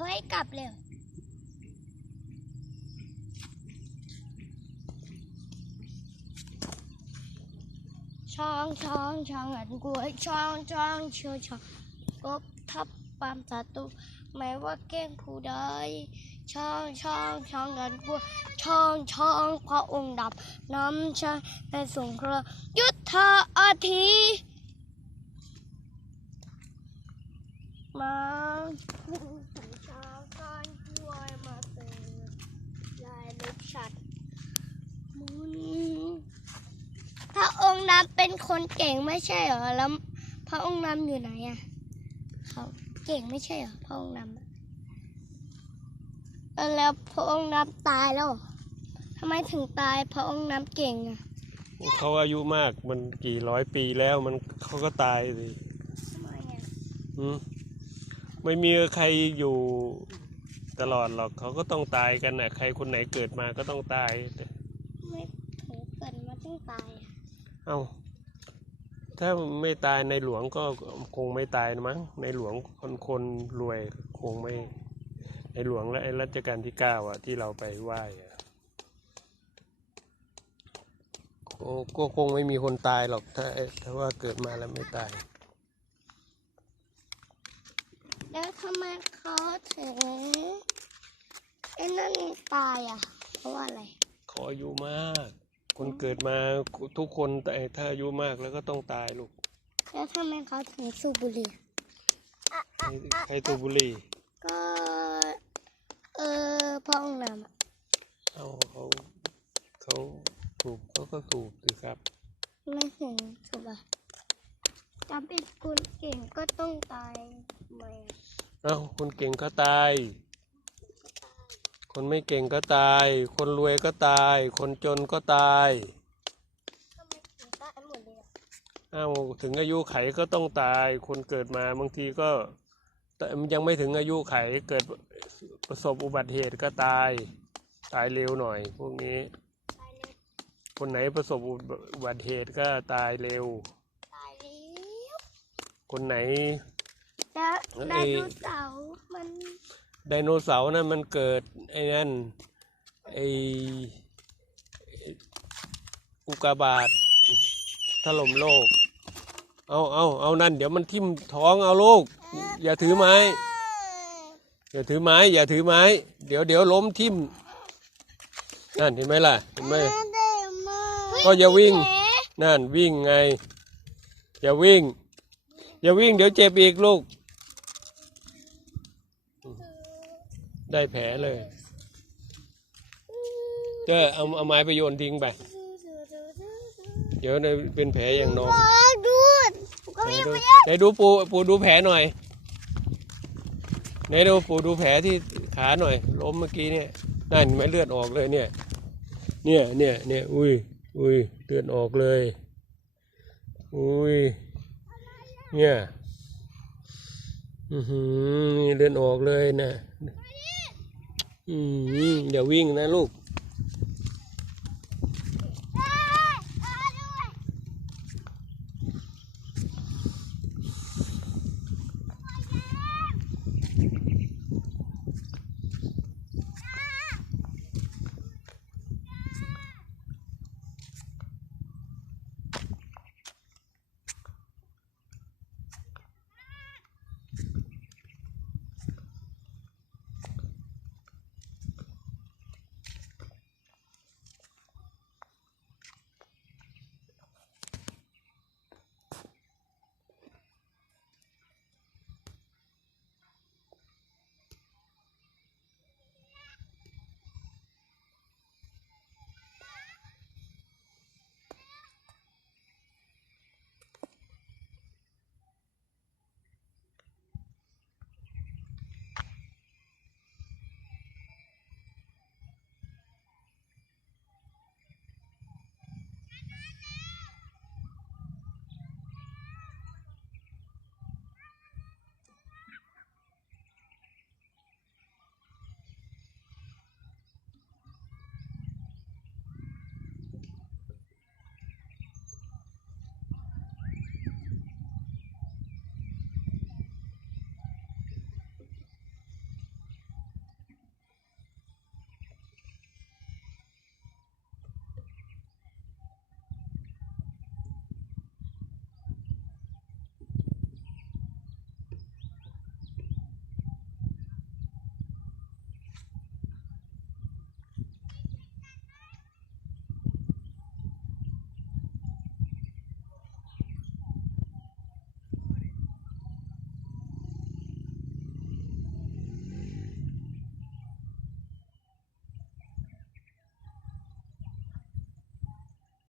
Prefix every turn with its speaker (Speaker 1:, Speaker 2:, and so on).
Speaker 1: เขาให้กลับเร็วช่องช่องช่องอันกล้วยช่องช่องเชียวช่องกบทับปามศัตรูไม่ว่าเก้งผู้ใดช่องช่องช่องอันกล้วยช่องช่องพระองค์ดับน้ำชาในสงครามยุทธอาทีมาช่องการกล้วยมาเตือนยายลูกชัดมุน พระองค์นำ เป็นคนเก่งไม่ใช่เหรอ แล้วพระองค์นำอยู่ไหนอะเขาเก่งไม่ใช่เหรอพระองค์นำอะเออแล้วพระองค์นำตายแล้วเหรอทำไมถึงตายพระองค์นำเก่งอะ
Speaker 2: เขาอายุมากมันกี่ร้อยปีแล้วมันเขาก็ตายสิ
Speaker 1: ทำไมอะ
Speaker 2: อืมไม่มีใครอยู่ตลอดหรอกเขาก็ต้องตายกันนะใครคนไหนเกิดมาก็ต้องตาย
Speaker 1: ไม่ถึงเกิดมาต้องตายอะ
Speaker 2: เอ้าถ้าไม่ตายในหลวงก็คงไม่ตายนะมั้งในหลวงคนคนรวยคงไม่ในหลวงและไอ้รัชกาลที่เก้าอะที่เราไปไหว้อะโอ้ก็คงไม่มีคนตายหรอกถ้าถ้าว่าเกิดมาแล้วไม่ตาย
Speaker 1: แล้วทำไมเขาถึงไอ้นั่นตายอะเพราะว่าอะไร
Speaker 2: ขออายุมาก คนเกิดมาทุกคนแต่ถ้าอายุมากแล้วก็ต้องตายลูก
Speaker 1: แล้วทำไมเขาถึงสูบบุหรี่
Speaker 2: ใครใครตัวบุหรี่
Speaker 1: ก็เออพระองค์นำอะ
Speaker 2: เอาเขาเขาถูกเขาก็ถูกสิครับ
Speaker 1: ไม่ถึงถูกป่ะจำเป็นคนเก่งก็ต้องตายทำไมอะ
Speaker 2: เอาคนเก่งก็ตาย คนไม่เก่งก็ตาย คนรวยก็ตาย คนจนก็ตาย
Speaker 1: ทำไมถึงตายหมดเลยอะ
Speaker 2: เอาถึงอายุไขก็ต้องตาย คนเกิดมาบางทีก็แต่ยังไม่ถึงอายุไขเกิดประสบอุบัติเหตุก็ตาย ตายเร็วหน่อย พวกนี้
Speaker 1: ตายเร็ว
Speaker 2: คนไหนประสบอุบัติเหตุก็ตายเร็ว
Speaker 1: ตายเร็ว
Speaker 2: คนไหน
Speaker 1: แล้ว
Speaker 2: เอ้ย
Speaker 1: ไดโนเสาร์มัน
Speaker 2: ไดโนเสาร์นั่นมันเกิดไอ้นั่นไออุกาบาตถล่มโลก เอาเอาเอานั่น เดี๋ยวมันทิ่มท้องเอาลูกอย่าถือไม้ อย่าถือไม้ อย่าถือไม้ เดี๋ยวเดี๋ยวล้มทิ่มนั่นเห็นไหมล่ะเห็นไหมก็อย่าวิ่ง นั่นวิ่งไง อย่าวิ่ง อย่าวิ่งเดี๋ยวเจ็บอีกลูก ได้แผลเลยเจ้าเอาเอาไม้ไปโยนทิ้งไป เดี๋ยวเป็นแผลอย่างน้อง
Speaker 1: ดูดก็
Speaker 2: ไหน
Speaker 1: วิ่ง
Speaker 2: ดู
Speaker 1: ไป
Speaker 2: ไหนดูปูปูดูแผลหน่อยไหนดูปูดูแผลที่ขาหน่อย ล้มเมื่อกี้เนี่ยนั่นไม่เลือดออกเลยเนี่ย เนี่ยเนี่ยเนี่ยอุ้ยอุ้ยเลือดออกเลย อุ้ยเนี่ยอือหือนี่เลือดออกเลยนะ อืมอย่าวิ่งนะลูก